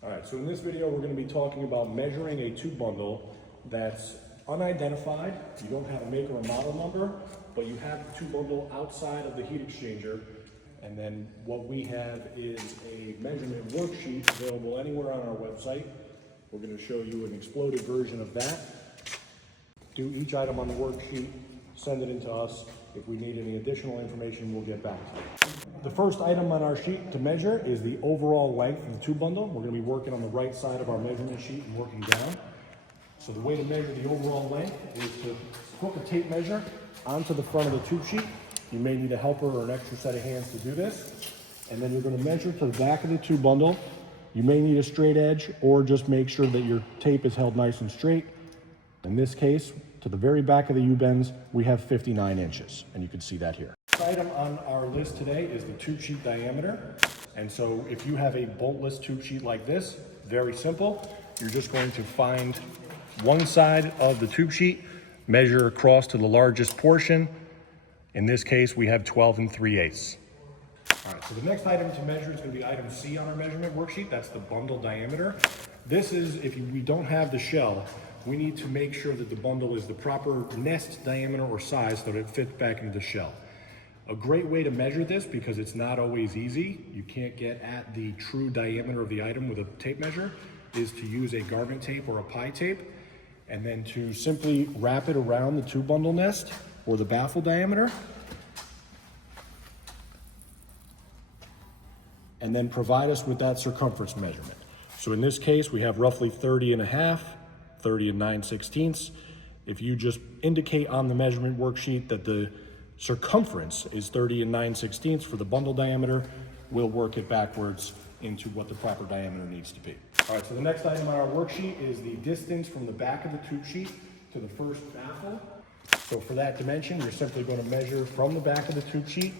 All right, so in this video, we're going to be talking about measuring a tube bundle that's unidentified. You don't have a make or a model number, but you have the tube bundle outside of the heat exchanger. And then what we have is a measurement worksheet available anywhere on our website. We're going to show you an exploded version of that. Do each item on the worksheet, send it in to us. If we need any additional information, we'll get back to you. The first item on our sheet to measure is the overall length of the tube bundle. We're going to be working on the right side of our measurement sheet and working down. So the way to measure the overall length is to hook a tape measure onto the front of the tube sheet. You may need a helper or an extra set of hands to do this. And then you're going to measure to the back of the tube bundle. You may need a straight edge, or just make sure that your tape is held nice and straight. In this case, to the very back of the U-bends, we have 59 inches, and you can see that here. The item on our list today is the tube sheet diameter. And so if you have a boltless tube sheet like this, very simple. You're just going to find one side of the tube sheet, measure across to the largest portion. In this case, we have 12 3/8. All right, so the next item to measure is going to be item C on our measurement worksheet. That's the bundle diameter. This is, if we don't have the shell, we need to make sure that the bundle is the proper nest diameter or size so that it fits back into the shell. A great way to measure this, because it's not always easy, you can't get at the true diameter of the item with a tape measure, is to use a garment tape or a pie tape, and then to simply wrap it around the tube bundle nest or the baffle diameter, and then provide us with that circumference measurement. So in this case, we have roughly 30.5, 30 9/16. If you just indicate on the measurement worksheet that the circumference is 30 9/16 for the bundle diameter, we'll work it backwards into what the proper diameter needs to be. All right, so the next item on our worksheet is the distance from the back of the tube sheet to the first baffle. So for that dimension, you're simply going to measure from the back of the tube sheet,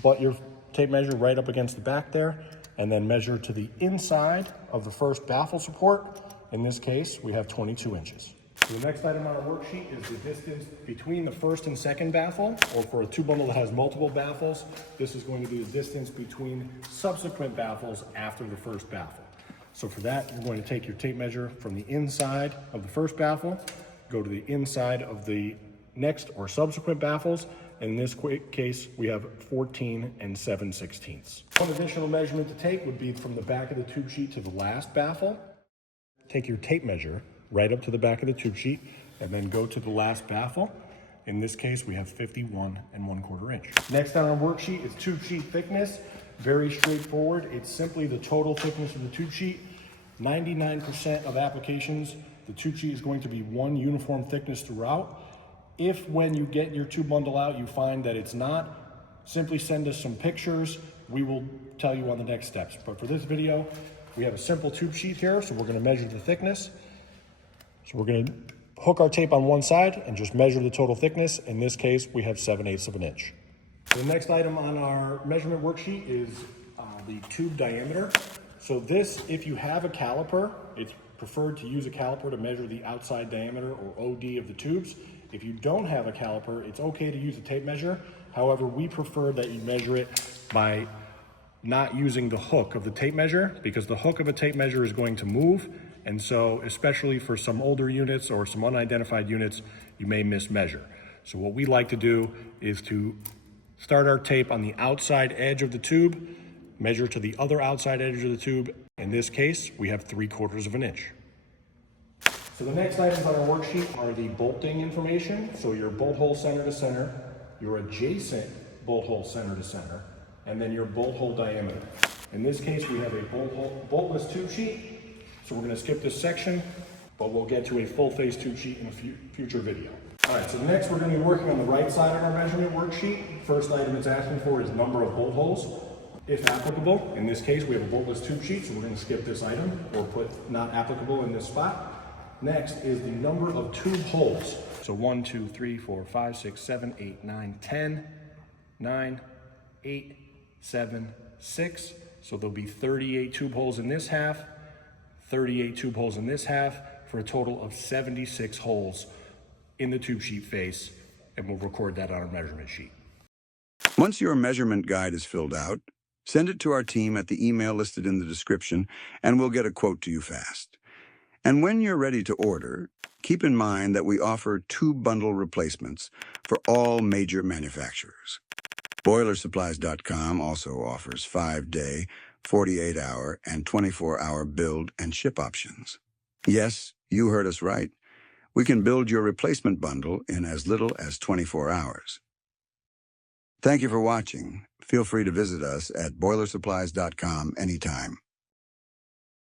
butt your tape measure right up against the back there, and then measure to the inside of the first baffle support. In this case, we have 22 inches. So the next item on our worksheet is the distance between the first and second baffle, or for a tube bundle that has multiple baffles, this is going to be the distance between subsequent baffles after the first baffle. So for that, you're going to take your tape measure from the inside of the first baffle, go to the inside of the next or subsequent baffles. In this case, we have 14 7/16. One additional measurement to take would be from the back of the tube sheet to the last baffle. Take your tape measure right up to the back of the tube sheet, and then go to the last baffle. In this case, we have 51 1/4 inch. Next on our worksheet is tube sheet thickness. Very straightforward. It's simply the total thickness of the tube sheet. 99% of applications, the tube sheet is going to be one uniform thickness throughout. If when you get your tube bundle out, you find that it's not, simply send us some pictures. We will tell you on the next steps. But for this video, we have a simple tube sheet here, so we're going to measure the thickness. So we're going to hook our tape on one side and just measure the total thickness. In this case, we have 7/8 of an inch. The next item on our measurement worksheet is the tube diameter. So this, if you have a caliper, it's preferred to use a caliper to measure the outside diameter or OD of the tubes. If you don't have a caliper, it's okay to use a tape measure. However, we prefer that you measure it by not using the hook of the tape measure, because the hook of a tape measure is going to move. And so, especially for some older units or some unidentified units, you may mismeasure. So what we like to do is to start our tape on the outside edge of the tube, measure to the other outside edge of the tube. In this case, we have 3/4 of an inch. So the next items on our worksheet are the bolting information. So your bolt hole center to center, your adjacent bolt hole center to center, and then your bolt hole diameter. In this case, we have a boltless tube sheet. So we're going to skip this section, but we'll get to a full face tube sheet in a future video. All right, so next we're going to be working on the right side of our measurement worksheet. First item it's asking for is number of bolt holes, if applicable. In this case, we have a boltless tube sheet, so we're going to skip this item or put not applicable in this spot. Next is the number of tube holes. So 1, 2, 3, 4, 5, 6, 7, 8, 9, 10, 9, 8, 7, 6. So there'll be 38 tube holes in this half, 38 tube holes in this half, for a total of 76 holes in the tube sheet face, and we'll record that on our measurement sheet. Once your measurement guide is filled out, Send it to our team at the email listed in the description, and we'll get a quote to you fast. And when you're ready to order, keep in mind that we offer 2 bundle replacements for all major manufacturers. BoilerSupplies.com also offers 5-day, 48-hour, and 24-hour build and ship options. Yes, you heard us right. We can build your replacement bundle in as little as 24 hours. Thank you for watching. Feel free to visit us at BoilerSupplies.com anytime.